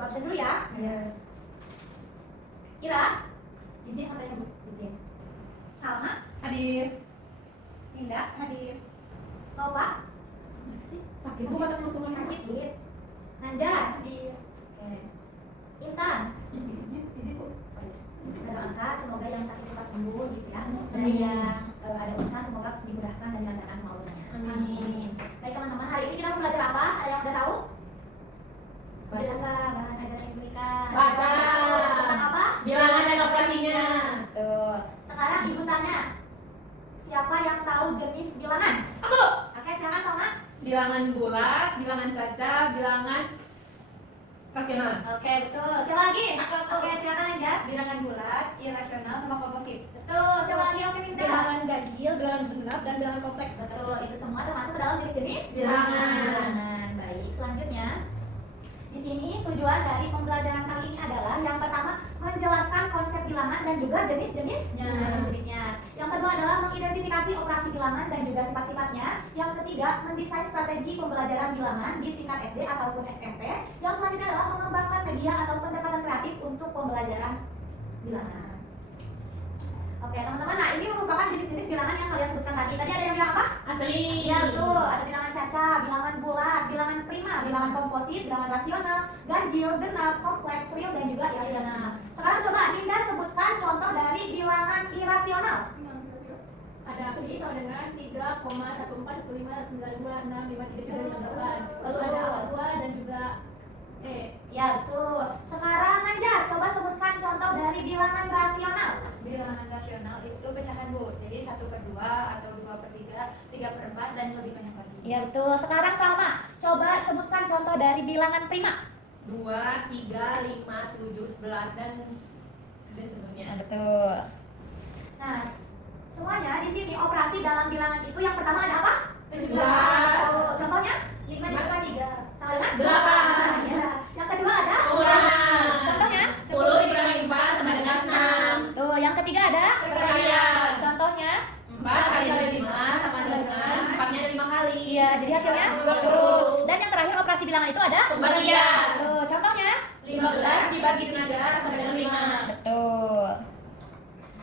Ibu absen dulu ya. Iya. Ira, izin katanya Bu. Izin. Salma, Hadir. Ninda, hadir. Lola, Sakit gua mata teman-teman sakit. Nanja, Hadir. oke. Intan, Izin kok. kita angkat, semoga yang sakit cepat sembuh gitu ya. Dan yang ada urusan semoga dimudahkan dan dilancarkan semua urusannya. Amin. Baik teman-teman, hari ini kita mau belajar apa? Ada yang udah tahu? Bacalah bahan ajaran yang diberikan. Baca. Tentang apa? Bilangan dan operasinya. Tuh. Sekarang ibu tanya, siapa yang tahu jenis bilangan? Aku. Oke, silakan Salma. Bilangan bulat, bilangan caca, bilangan rasional. Oke, betul. Siapa lagi? Oke, silakan Nanja. Bilangan bulat, irasional, sama komposit. Betul. Siapa lagi? Oke, Ninda. Bilangan ganjil, bilangan genap, dan bilangan kompleks. Betul. Itu semua termasuk ke dalam jenis-jenis Bilangan. bilangan. Baik, selanjutnya di sini tujuan dari pembelajaran kali ini adalah yang pertama menjelaskan konsep bilangan dan juga jenis-jenisnya. Yang kedua adalah mengidentifikasi operasi bilangan dan juga sifat-sifatnya. Yang ketiga, mendesain strategi pembelajaran bilangan di tingkat SD ataupun SMP. Yang selanjutnya adalah mengembangkan media atau pendekatan kreatif untuk pembelajaran bilangan. Oke teman-teman, nah ini merupakan jenis-jenis bilangan yang kalian sebutkan tadi. Tadi ada yang bilang apa? Asli. Iya betul, ada bilangan caca, bilangan bulat, bilangan prima, bilangan komposit, bilangan rasional, ganjil, genap, kompleks, real, dan juga irasional. Sekarang coba Ninda sebutkan contoh dari bilangan irasional. Ada apa nih sama dengan 3,1415956338. Lalu ada angka 2 dan juga Ya betul. Sekarang Nanja, coba sebutkan contoh dari bilangan rasional. bilangan rasional itu pecahan Bu. Jadi 1/2 atau 2/3, 3/4 dan lebih banyak lagi. Iya betul. Sekarang Salma, coba sebutkan contoh dari bilangan prima. 2, 3, 5, 7, 11 dan seterusnya. Betul. Nah, semuanya di sini operasi dalam bilangan itu yang pertama ada apa? Penjumlahan. Oh, contohnya 5 ditambah 3. sama dengan 8. Ya. Yang kedua ada Pengurangan. contohnya 10 dikurangi 4 sama dengan 6. tuh. Yang ketiga ada Perkalian. contohnya 4 kali 5 sama dengan 4-nya ada 5 kali. iya. Jadi hasilnya 20. tuh. Dan yang terakhir operasi bilangan itu ada Pembagian. tuh. Contohnya 15 dibagi 3 sama dengan 5. betul.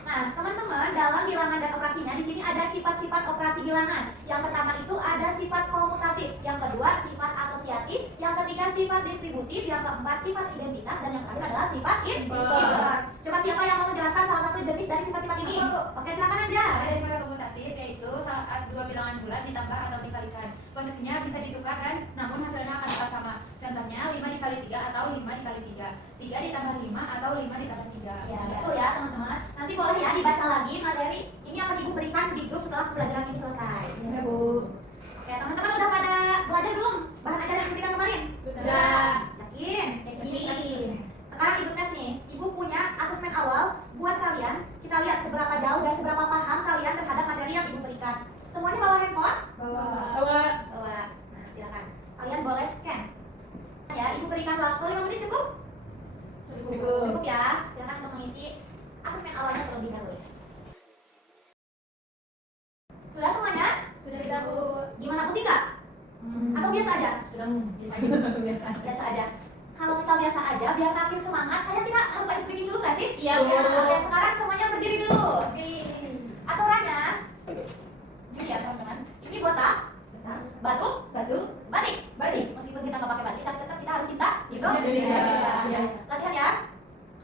Nah, teman-teman, dalam bilangan dan operasinya di sini ada sifat-sifat operasi bilangan. Yang pertama itu ada sifat komutatif, yang kedua sifat asosiatif, yang ketiga sifat distributif, yang keempat sifat identitas, dan yang terakhir adalah sifat inverse. Coba siapa yang mau menjelaskan salah satu jenis dari sifat-sifat ini? Oke, silakan aja. Ada sifat komutatif yaitu saat dua bilangan bulat ditambah atau dikalikan. Posisinya bisa ditukar dan namun hasilnya akan tetap sama. Contohnya 5 dikali 3 atau 5 dikali 3. 3 ditambah 5 atau 5 ditambah 3. Ya, betul ya teman-teman. Nanti boleh ya dibaca lagi materi. Ini akan Ibu berikan di grup setelah pembelajaran ini selesai. Ya, Bu. Oke, teman-teman udah pada belajar belum bahan ajaran yang diberikan kemarin? Sudah. Yakin? Yakin. Sekarang Ibu tes nih. Ibu punya asesmen awal buat kalian. Kita lihat seberapa jauh dan seberapa paham kalian terhadap materi yang Ibu berikan. Semuanya bawa handphone? Bawa. Bawa. Nah, silakan. Kalian boleh scan. Ya, Ibu berikan waktu 5 menit cukup? Cukup ya. Silakan untuk mengisi asesmen awalnya terlebih dahulu. Sudah semuanya? Sudah Bu. Gimana, pusing nggak? Atau biasa aja? Sedang biasa. Biasa aja. Kalau misal biasa aja, biar makin semangat, kalian tidak harus ice breaking dulu nggak sih? Iya, Bu. Oke, sekarang semuanya berdiri dulu. Aturannya, gini ya teman-teman. Ini botak, batuk, batik. Meskipun kita nggak pakai batik, tapi tetap kita harus cinta Indonesia. Iya. Latihan ya?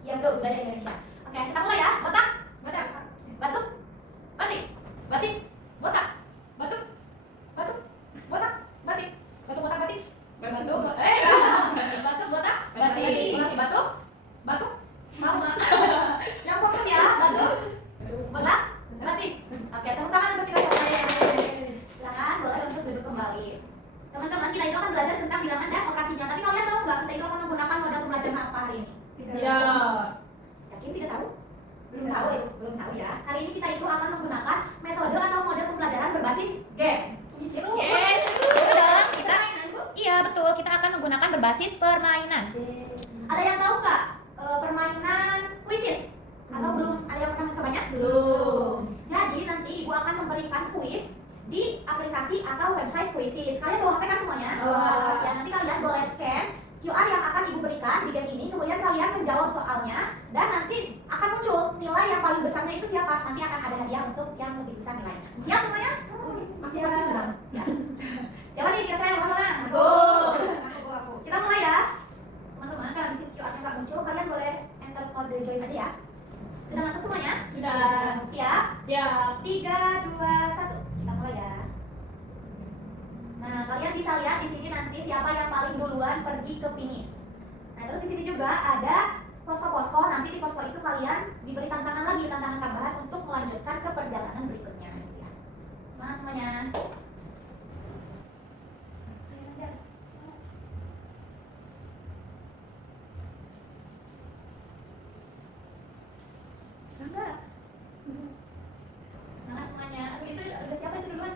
Iya betul, budaya Indonesia. Oke, kita mulai ya. Botak, batuk, batik, botak, batuk, botak, batik, batuk, botak, batik, batuk, botak, batuk, sama. Yang fokus ya, batuk, botak, batik. Oke, tepuk tangan untuk kita semua. Silakan boleh untuk duduk kembali. Teman-teman, kita itu akan belajar tentang bilangan dan operasinya. Tapi kalian tahu nggak kita itu akan menggunakan model pembelajaran apa hari ini? Tidak. Yakin tidak tahu? Belum tahu ya? Belum tahu ya. Hari ini kita itu akan menggunakan metode atau model pembelajaran berbasis game. Yes. Betul, kita iya betul, kita akan menggunakan berbasis permainan. Ada yang tahu nggak permainan kuisis? Atau belum ada yang pernah mencobanya? Belum. Jadi nanti Ibu akan memberikan kuis di aplikasi atau website kuisis. Kalian bawa HP kan semuanya? Bawa. Ya, nanti kalian boleh scan QR yang akan Ibu berikan di game menjawab soalnya, dan nanti akan muncul nilai yang paling besarnya itu siapa. Nanti akan ada hadiah untuk yang lebih besar nilai. Siap semuanya? Siap. Siapa nih kira-kira yang mana? Aku. Kita mulai ya. Teman-teman, karena di sini QR-nya nggak muncul, kalian boleh enter kode join aja ya. Sudah masuk semuanya? Sudah. Siap? Siap. 3, 2, 1. Kita mulai ya. Nah, kalian bisa lihat di sini nanti siapa yang paling duluan pergi ke finish. Nah, terus di sini juga ada posko-posko. Nanti di posko itu kalian diberi tantangan lagi, tantangan tambahan untuk melanjutkan ke perjalanan berikutnya. Ya. Semangat semuanya. Semangat. Semangat semuanya. Itu udah siapa itu duluan?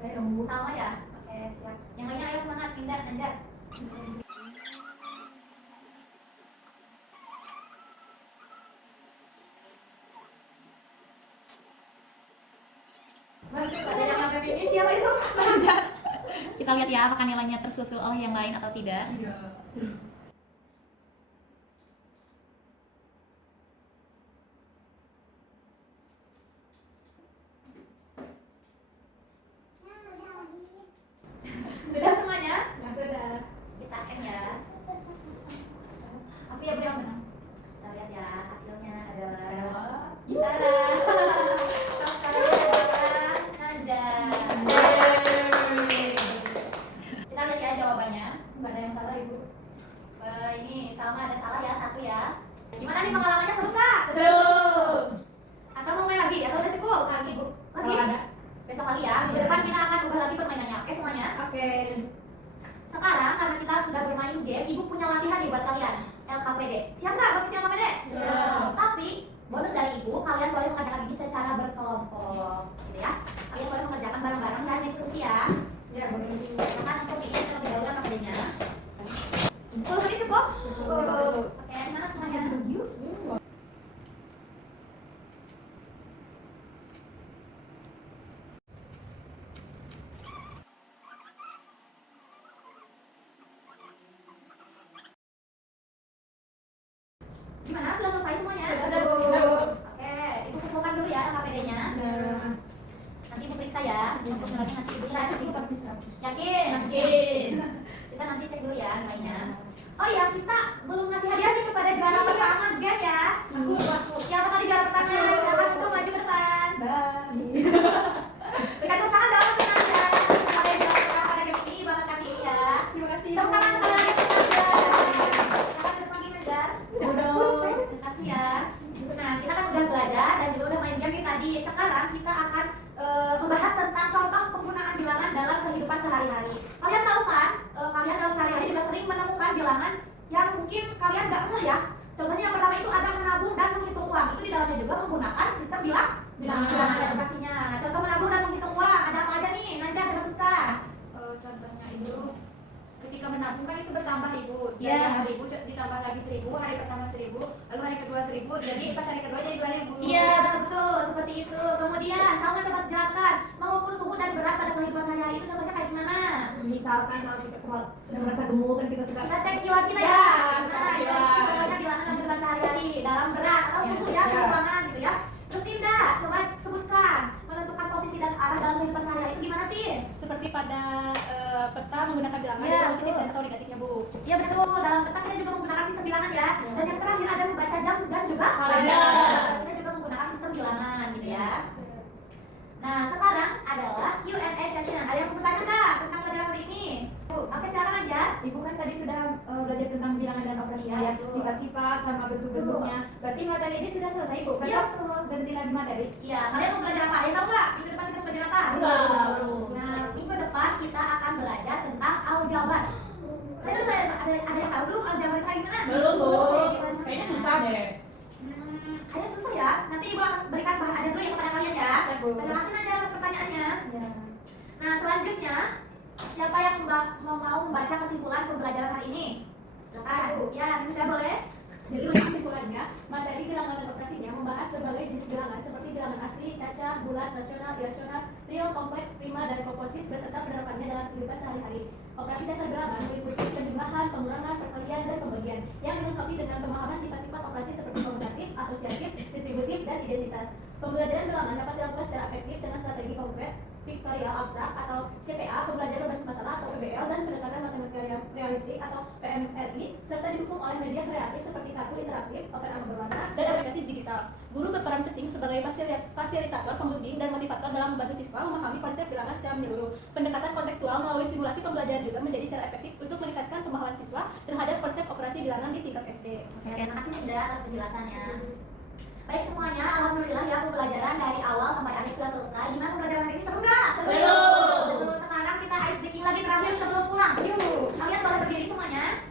Saya nunggu. Salma ya? Oke, siap. Yang lainnya ayo semangat, Dinda, Nanja. Ada yang sampai finish, siapa itu? Nanja. Kita lihat ya apakah nilainya tersusul oleh yang lain atau tidak. Sudah semuanya? Sudah. Kita cek ya. Aku ya Bu yang menang. Kita lihat ya hasilnya adalah Gitara. Terus sekarang adalah Nanja. Kita lihat ya jawabannya. Enggak ada yang salah Ibu. Ini Salma ada salah ya, 1 ya. Gimana nih pengalamannya, seru nggak? Seru. Atau mau main lagi? Atau udah cukup? Lagi Bu. Lagi? Kalau ada. Besok lagi ya. Minggu depan kita akan ubah lagi permainannya. Oke semuanya? Oke. Sekarang karena kita sudah bermain game, Ibu punya latihan nih buat kalian. LKPD. Siap nggak buat isi LKPD? Siap. Tapi bonus dari Ibu, kalian boleh mengerjakan ini secara berkelompok, gitu ya. Kalian boleh mengerjakan bareng-bareng dan diskusi ya. Ya boleh. Silakan untuk ini terlebih dahulu LKPD-nya. 10 menit cukup? Oke, semangat semuanya. Gimana? Sudah selesai semuanya? Sudah, Bu. Oke, Ibu kumpulkan dulu ya LKPD-nya. Nanti Ibu periksa ya. Untuk nilainya nanti Ibu share. Ibu pasti 100. Yakin? Yakin. Kita nanti cek dulu ya nilainya. Oh ya, kita belum ngasih hadiah nih kepada juara pertama game ya. Aku. Siapa tadi juara pertama? Silakan untuk maju ke depan. Berikan tepuk tangan dong untuk Nanja. Kepada juara pertama pada game ini, Ibu akan kasih ini ya. Terima kasih. Tepuk tangan sekali lagi untuk Nanja. Silakan berbagi Nanja. Terima kasih ya. Nah, kita kan udah belajar dan juga udah main game nih tadi. Sekarang kita akan membahas tentang contoh penggunaan bilangan dalam kehidupan sehari-hari. Kalian tahu kan, kalian dalam sehari-hari juga sering menemukan bilangan yang mungkin kalian nggak ngeh ya. Contohnya yang pertama itu ada menabung dan menghitung uang. Itu di dalamnya juga menggunakan sistem bilangan ada pastinya. Nah, contoh menabung dan menghitung uang ada apa aja nih? Nanja coba sebutkan. Contohnya Ibu, ketika menabung kan itu bertambah Ibu. Dari Iya. yang 1000 ditambah lagi 1000, hari pertama 1000, lalu hari kedua 1000, jadi pas hari kedua jadi 2000. Iya, betul, seperti itu. Kemudian, Salma coba jelaskan mengukur suhu dan berat pada kehidupan sehari-hari itu contohnya kayak gimana? Misalkan kalau kita sudah merasa gemuk kan kita suka Kita cek kilat kita ya. Ya, Nah, itu ya. contohnya bilangan dalam kehidupan sehari-hari dalam berat atau Ya, suhu ya, ya. suhu ruangan gitu ya. Terus Dinda, coba sebutkan menentukan posisi dan arah dalam kehidupan sehari-hari itu gimana sih? Seperti pada peta menggunakan bilangan Iya, positif betul. dan atau negatifnya Bu. Ya betul, dalam peta kita juga menggunakan sistem bilangan ya. Dan yang terakhir ada membaca jam dan juga Kalender. Kita juga menggunakan sistem bilangan gitu ya. Nah, sekarang adalah Q&A session. Ada yang mau bertanya nggak tentang pelajaran hari ini? Oke, silakan aja. Ibu kan tadi sudah belajar tentang bilangan dan operasi Iya, ya, betul. sifat-sifat sama bentuk-bentuknya. Berarti materi ini sudah selesai Ibu. Iya, Besok ganti lagi materi. Iya, kalian mau belajar apa? Ada yang tahu nggak? Minggu depan kita mau belajar apa? Tahu. Nah, minggu depan kita akan belajar tentang aljabar. Kalian udah ada yang tahu belum aljabar kayak gimana? Belum, Bu. Gimana? Kayaknya susah deh. Kayaknya susah ya. Nanti Ibu akan berikan bahan ajar dulu ya kepada kalian ya. Ya, Bu. Terima kasih Nanja atas pertanyaannya. Ya. Nah, selanjutnya siapa yang mau membaca kesimpulan pembelajaran hari ini? Silakan. Ya, bisa boleh. Jadi untuk kesimpulannya, materi bilangan dan operasinya membahas berbagai jenis bilangan seperti bilangan asli, cacah, bulat, rasional, irasional, real, kompleks, prima, dan komposit beserta penerapannya dalam kehidupan sehari-hari. Operasi dasar bilangan meliputi penjumlahan, pengurangan, perkalian, dan pembagian yang dilengkapi dengan pemahaman Pembelajaran bilangan dapat dilakukan secara efektif dengan strategi konkret, piktorial abstrak atau CPA, pembelajaran berbasis masalah atau PBL, dan pendekatan matematika realistik atau PMRI, serta didukung oleh media kreatif seperti kartu interaktif, open arma berwarna, dan aplikasi digital. Guru berperan penting sebagai fasilitator, pembimbing, dan motivator dalam membantu siswa memahami konsep bilangan secara menyeluruh. Pendekatan kontekstual melalui simulasi pembelajaran juga menjadi cara efektif untuk meningkatkan pemahaman siswa terhadap konsep operasi bilangan di tingkat SD. Oke, terima kasih Bunda atas penjelasannya. Baik semuanya, alhamdulillah ya pembelajaran dari awal sampai akhir sudah selesai. Gimana pembelajaran hari ini, seru nggak? Seru. Sekarang kita ice breaking lagi terakhir sebelum pulang. Yuk, kalian boleh berdiri semuanya.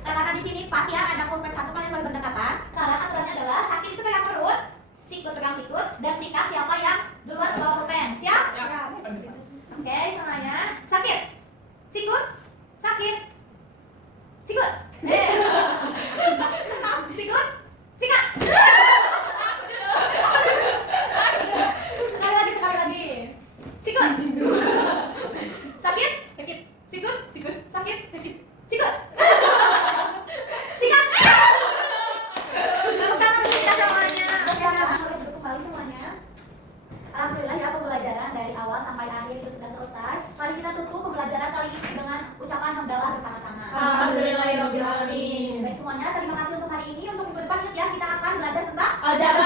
Nah, karena di sini pas ya ada pulpen satu, kalian boleh berdekatan. Sekarang aturannya adalah sakit itu pegang perut, sikut pegang sikut, dan sikat siapa yang duluan bawa pulpen. Siap? Siap. Oke, semuanya. Sakit. Sikut. Sakit. Sikut. Sikut. Sikat. Sekali lagi. Sikut. Sakit. Sikut. Sakit. Sikut. Sikat. Tepuk tangan kita semuanya. Boleh duduk kembali semuanya. Alhamdulillah ya pembelajaran dari awal sampai akhir itu sudah selesai. Mari kita tutup pembelajaran kali ini dengan ucapan hamdalah bersama-sama. Alhamdulillahirobbilalamin. Baik semuanya, terima kasih untuk hari ini. Untuk minggu depan ingat ya kita akan belajar tentang Aljabar